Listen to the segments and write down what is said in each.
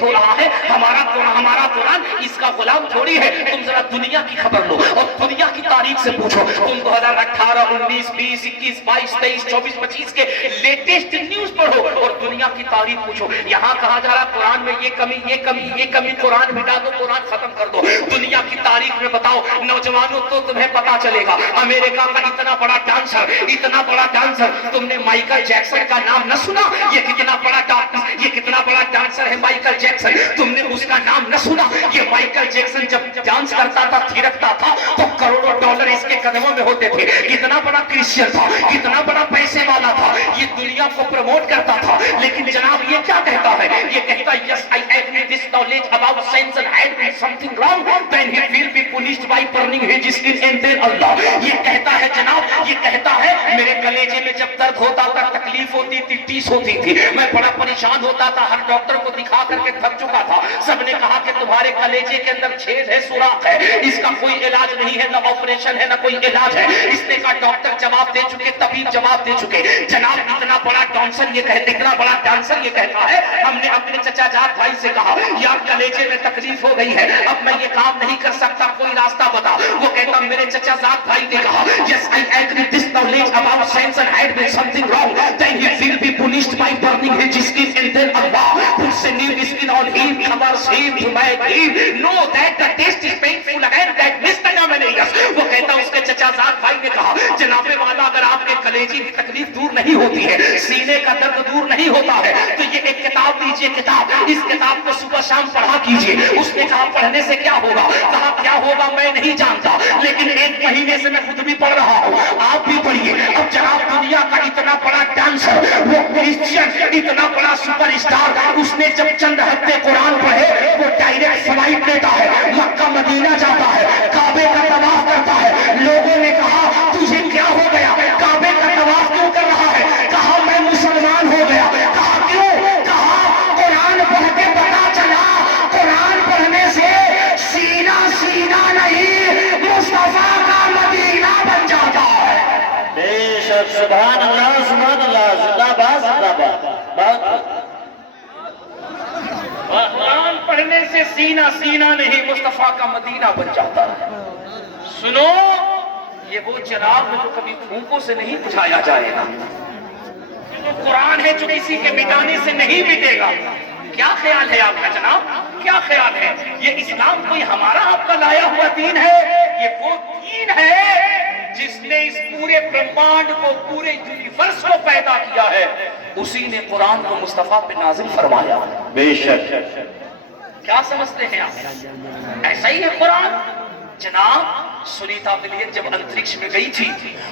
Dictate ہو رہا ہے، ہمارا قرآن اس کا غلام تھوڑی ہے۔ تم ذرا دنیا کی خبر لو اور دنیا کی تاریخ سے پوچھو، تم 2018 19 20 21 22 23 24 25 کے لیٹسٹ نیوز پڑھو اور دنیا کی تاریخ پوچھو۔ یہاں کہا جا رہا قرآن میں یہ کمی، قرآن مٹا دو، قرآن ختم کر دو۔ دنیا کی تاریخ میں بتاؤ نوجوانوں، تو تمہیں پتا چلے گا امریکہ کا اتنا بڑا ڈانسر، تم نے مائیکل جیکسن کا نام نہ سنا؟ یہ کتنا بڑا ڈانسر ہے مائیکل جیکسن، تم نے اس کا نام نہ سنا؟ یہ مائیکل جیکسن جب ڈانس کرتا تھا، تھرکتا تھا تو کروڑوں ڈالر اس کے قدموں میں ہوتے تھے۔ کتنا بڑا کرسچن تھا، کتنا بڑا پیسے والا تھا، یہ دنیا کو پروموٹ کرتا تھا۔ لیکن جناب یہ کیا کہتا ہے؟ یہ کہتا ہے yes I agree this knowledge about science and had been something wrong then he will be punished by burning his skin and then Allah۔ یہ کہتا ہے جناب، یہ کہتا ہے میرے کلیجے میں جب درد ہوتا تھا، تکلیف ہوتی تھی، ٹیس ہوتی تھی، میں بڑا پریشان ہوتا تھا، ہر ڈاکٹر کو دکھا کر کے تھک چکا تھا۔ سب نے کہا کہ تمہارے کلیجے کے اندر چھید ہے، سوراخ ہے، اس کا کوئی علاج نہیں ہے، نہ آپریشن ہے نہ کوئی علاج ہے۔ اس نے کہا ڈاکٹر جواب دے چکے، طبیب جواب دے چکے۔ جناب اتنا بڑا ڈانسر یہ کہتا ہے ہم نے اپنے چچا جات بھائی سے کہا یار کلیجے میں تکلیف ہو گئی ہے، اب میں یہ کام نہیں کر سکتا، کوئی راستہ بتا۔ وہ کہتا میرے چچا جات بھائی نے کہا yes I agree this knowledge about science and had been something wrong then he will be punished by burning his skin and then Allah puts a new skin on him, covers him to make him know that the taste is painful and that misdemeanors۔ وہ کہتا اس کے چچا جات بھائی نے کہا جناب والا اگر آپ کے کلیجے کی تکلیف دور نہیں ہوتی ہے، سینے کا درد دور نہیں ہوتا ہے تو یہ ایک کتاب دیجئے، کتاب، اس کتاب کو صبح شام پڑھا کیجئے۔ اس نے کہا پڑھنے سے کیا ہوگا؟ کہا کیا ہوگا میں نہیں جانتا، لیکن 1 مہینے سے میں خود بھی پڑھ رہا ہوں، آپ بھی پڑھیے۔ اب جناب دنیا کا اتنا بڑا ڈانسر، وہ کرسچن، اتنا بڑا سپر اسٹار، اس نے جب چند ہفتے قرآن پڑھے وہ ڈائریکٹ فلائٹ لیتا ہے، مکہ مدینہ جاتا ہے، کعبے کا طواف کرتا ہے۔ لوگوں نے کہا تجھے کیا ہو گیا، کعبے کا طواف کیوں کر رہا ہے؟ کہا میں مسلمان ہو گیا۔ کہا کیوں؟ کہا قرآن پڑھ کے پتا چلا قرآن پڑھنے سے سینہ نہیں مصطفیٰ کا مدینہ بن جاتا ہے۔ بے شک، سبحان اللہ سبحان اللہ، زندہ باد زندہ باد۔ قرآن پڑھنے سے سینہ نہیں مصطفیٰ کا مدینہ بن جاتا ہے۔ سنو یہ وہ جناب جو کبھی پھونکوں سے نہیں بجھایا جائے گا، وہ قرآن ہے جو کسی کے مٹانے سے نہیں مٹے گا۔ کیا خیال ہے آپ کا جناب؟ کیا خیال ہے؟ یہ اسلام کوئی ہمارا آپ کا لایا ہوا دین ہے؟ یہ وہ دین ہے جس نے اس پورے برہمانڈ کو، پورے یونیورس کو پیدا کیا ہے، اسی نے قرآن کو مصطفیٰ پہ نازل فرمایا۔ بے شک، کیا سمجھتے ہیں آپ؟ ایسا ہی ہے قرآن۔ جناب سنیتا ولیمز جب انترکش میں گئی تھی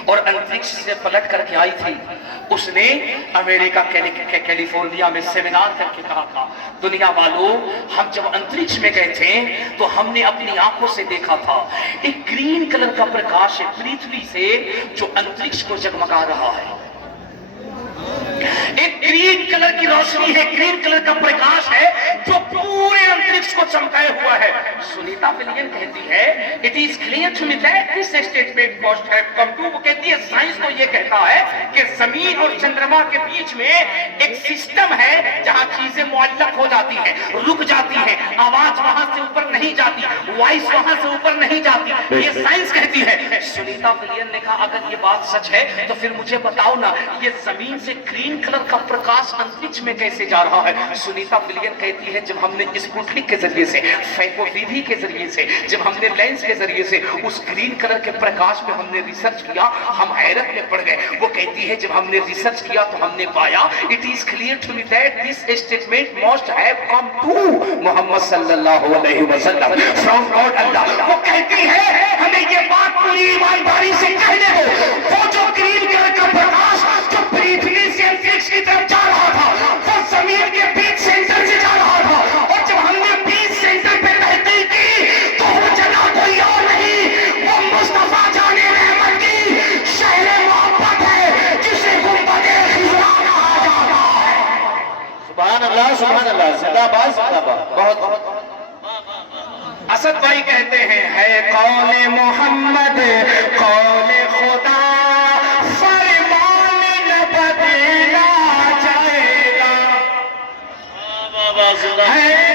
اور انترکش سے پلٹ کر کے آئی تھی، اس نے امریکہ کیلیفورنیا میں سیمینار کر کے کہا تھا دنیا والوں ہم جب انترکش میں گئے تھے تو ہم نے اپنی آنکھوں سے دیکھا تھا ایک گرین کلر کا پرکاش ہے پرتھوی سے جو انترکش کو جگمگا رہا ہے، ایک گرین کلر کی روشنی ہے، گرین کلر کا پرکاش ہے جو پورے انترکش کو چمکائے ہوا ہے۔ سنیتا ولیمز کہتی ہے it is clear to me that this statement must have come to، وہ کہتی ہے سائنس تو یہ کہتا ہے کہ زمین اور چندرما کے بیچ میں ایک سسٹم ہے جہاں چیزیں معلق ہو جاتی ہیں، رک جاتی ہیں، آواز وہاں سے اوپر نہیں جاتی، وائس وہاں سے اوپر نہیں جاتی، یہ سائنس کہتی ہے۔ سنیتا ولیمز نے کہا اگر یہ بات سچ ہے تو پھر مجھے بتاؤ نا یہ زمین سے گرین کلر کا پرکاش انترکش میں کیسے جا رہا ہے؟ سنیتا ولیمز کہتی ہے جب ہم نے اسپوٹنک کے ذریعے سے، فیکوویدھی کے ذریعے سے، جب ہم نے لینس کے ذریعے سے اس گرین کلر کے پرکاش پہ ہم نے ریسرچ کیا، ہم حیرت میں پڑ گئے۔ وہ کہتی ہے جب ہم نے ریسرچ کیا تو ہم نے پایا it is clear to me that this statement must have come to محمد صلی اللہ علیہ وسلم from God اللہ۔ وہ کہتی ہے ہمیں یہ بات پوری ایمانداری سے کہنے دو، وہ جو گرین کلر کا پرکاش جو پرتھوی سے انترکش کی طرف جا رہا تھا وہ زمین کے بیچ سینٹر سے جا رہا تھا، اور جب ہم نے بیچ سینٹر پہ تحقیق کی تو وہ جگہ کوئی اور نہیں، وہ مصطفیٰ جان رحمت کی شہر محبت ہے جسے گنبد خضرا کہا جاتا ہے۔ سبحان اللہ سبحان اللہ، زندہ باد زندہ باد۔ بہت اسد بھائی کہتے ہیں ہے قول محمد قول خدا فرمان نہ بدلا جائے گا، ہے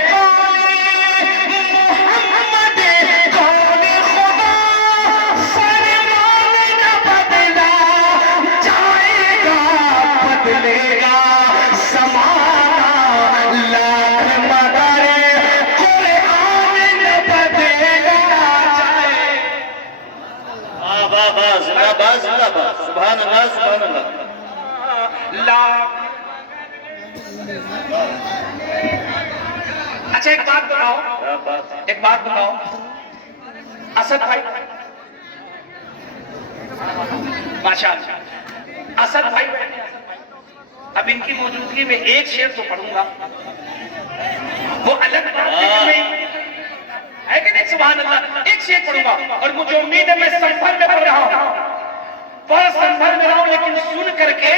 زندہ باد سبحان اللہ سبحان اللہ اچھا ایک بات بتاؤ، کیا بات ہے ایک بات بتاؤ، اسد بھائی ماشاءاللہ، اسد بھائی اب ان کی موجودگی میں ایک شعر تو پڑھوں گا، وہ الگ بات ہے کہ نہیں؟ سبحان اللہ، ایک شعر پڑھوں گا اور مجھے امید ہے میں سنبھل میں پڑھ رہا ہوں، بہت سنبھل میں رہا ہوں، لیکن سن کر کے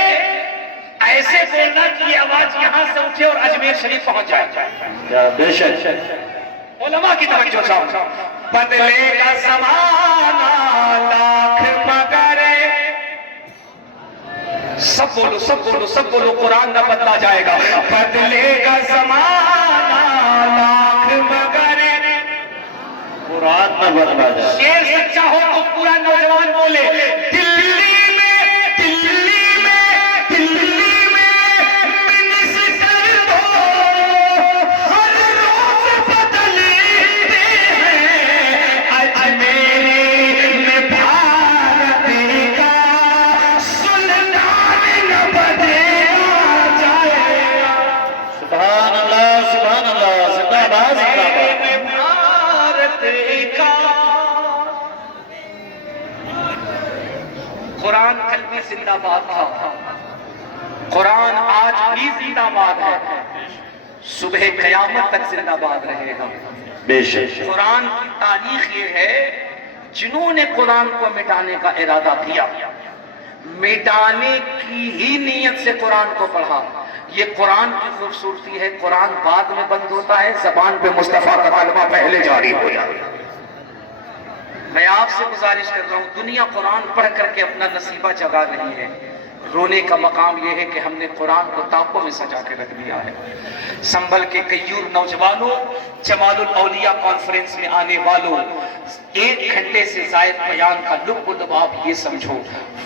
ایسے بولنا کہ یہ آواز یہاں سے اٹھے اور اجمیر شریف پہنچ جائے۔ کیا بے شک علماء کی توجہ چاہوں، بدلے گا زمانہ لاکھ مگر، سب بولو سب بولو سب بولو، قرآن نہ بدلا جائے گا، بدلے گا زمانہ لاکھ مگر، قرآن نہ بدلا جائے شیر سچا ہو تو پورا نوجوان بولے، دلی میں دلی میں دلی میں منسٹر ہو ہر روز بدلتے ہیں، اجمیر میں بھارت کا سلطان نہ بدلا جائے گا، سبحان اللہ زندہ باد زندہ باد قرآن کل بھی زندہ باد تھا، قرآن آج بھی زندہ باد ہے، صبح قیامت تک زندہ باد رہے گا۔ بے شک قرآن کی تاریخ یہ ہے، جنہوں نے قرآن کو مٹانے کا ارادہ کیا، مٹانے کی ہی نیت سے قرآن کو پڑھا۔ یہ قرآن کی خوبصورتی ہے، قرآن بعد میں بند ہوتا ہے، زبان پہ مصطفیٰ کا کلمہ پہلے جاری ہو جاتا ہے۔ میں آپ سے گزارش کر رہا ہوں، دنیا قرآن پڑھ کر کے اپنا نصیبہ جگا رہی ہے، رونے کا مقام یہ ہے کہ ہم نے قرآن کو طاقوں میں سجا کے رکھ دیا ہے۔ سنبھل کے غیور نوجوانوں، جمال الاولیاء کانفرنس میں آنے والوں، 1 گھنٹے سے زائد بیان کا لب و لباب یہ سمجھو،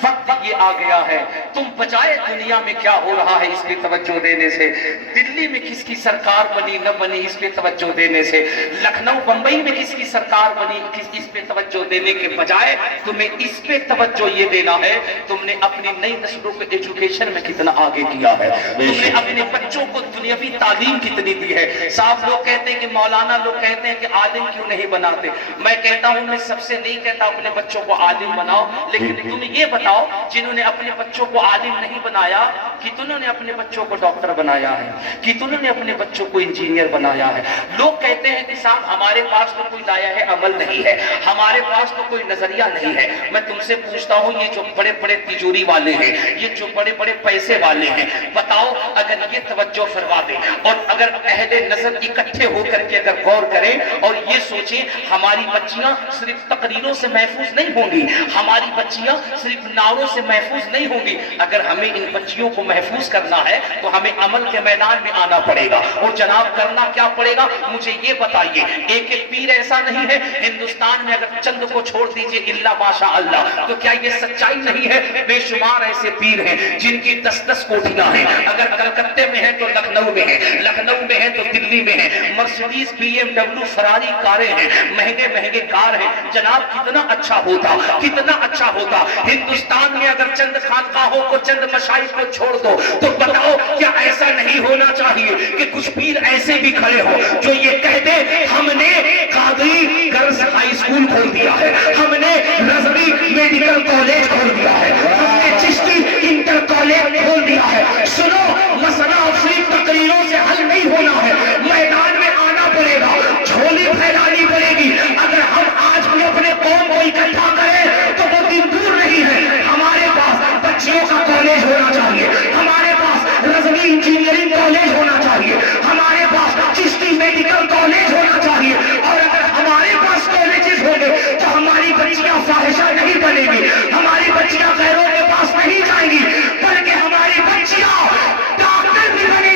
وقت یہ آ گیا ہے، تم بجائے دنیا میں کیا ہو رہا ہے اس پہ توجہ دینے سے، دلی میں کس کی سرکار بنی نہ بنی اس پہ توجہ دینے سے، لکھنؤ بمبئی میں کس کی سرکار بنی اس پہ توجہ دینے کے بجائے تمہیں اس پہ توجہ یہ دینا ہے تم نے اپنی نئی نسلوں کو ایجوکیشن میں کتنا آگے کیا ہے، تم نے اپنے بچوں کو دنیاوی تعلیم کتنی دی ہے۔ صاحب لوگ کہتے ہیں کہ مولانا لوگ کہتے ہیں کہ عالم کیوں نہیں بناتے، میں کہتا ہوں میں سب سے نہیں کہتا اپنے بچوں کو عالم بناؤ، لیکن تم یہ بتاؤ جنہوں نے اپنے بچوں کو عالم نہیں بنایا کتنوں نے اپنے بچوں کو ڈاکٹر بنایا ہے، کتنوں نے اپنے بچوں کو انجینئر بنایا ہے۔ لوگ کہتے ہیں کہ صاحب ہمارے پاس تو کوئی لایا ہے عمل نہیں ہے، ہمارے پاس تو کوئی نظریہ نہیں ہے۔ میں تم سے پوچھتا ہوں یہ جو بڑے بڑے تجوری والے ہیں، یہ جو بڑے بڑے پیسے والے ہیں، بتاؤ اگر یہ توجہ فرما دیں اور اگر اہل نظر اکٹھے ہو کر کے اگر غور کریں اور یہ سوچیں ہماری بچیاں صرف تقریروں سے محفوظ نہیں ہوں گی، ہماری بچیاں صرف نعروں سے محفوظ نہیں ہوں گی، اگر ہمیں ان بچیوں کو محفوظ کرنا ہے تو ہمیں عمل کے میدان میں آنا پڑے گا۔ اور جناب کرنا کیا پڑے گا مجھے یہ بتائیے، ایک ایک پیر ایسا نہیں ہے ہندوستان میں اگر چند کو چھوڑ دیجئے الا ماشاء اللہ، تو کیا یہ سچائی نہیں ہے؟ بے شمار ایسے پیر ہیں جن کی 10 کوٹیاں ہیں، اگر کلکتے میں ہیں تو لکھنؤ میں ہیں، لکھنؤ میں ہیں تو دلی میں ہیں، مرسیڈیز BMW فراری کاریں ہیں، مہنگے مہنگے کار ہیں۔ جناب کتنا اچھا ہوتا، کتنا اچھا ہوتا ہندوستان میں اگر چند خانقاہوں کو چند مشائخ کو چھوڑ دو، تو بتاؤ کیا ایسا نہیں ہونا چاہیے کہ کچھ پیر ایسے بھی کھڑے ہو جو یہ کہہ دے ہم نے قادری گرلز ہائی اسکول کھول دیا ہے، ہم نے رضوی میڈیکل کالج کھول دیا ہے، ہم نے چشتی انٹر کالج کھول دیا ہے۔ سنو مسئلہ صرف تقریروں سے حل نہیں ہونا ہے، میدان میں آنا پڑے گا، جھولی پھیلانی پڑے گی۔ اگر ہم آج بھی اپنے قوم کو اکٹھا کریں تو وہ دن دور نہیں ہے، ہمارے پاس بچیوں کا کالج ہونا چاہیے، ہمارے پاس رضوی انجینئرنگ کالج ہونا چاہیے، ہمارے پاس چشتی میڈیکل کالج ہونا چاہیے، اور اگر ہمارے پاس کالجز ہوں گے تو ہماری بچیاں فاحشہ نہیں بنے گی، ہماری بچیاں غیروں کے پاس نہیں جائیں گی، بلکہ ہماری بچیاں ڈاکٹر بھی بنے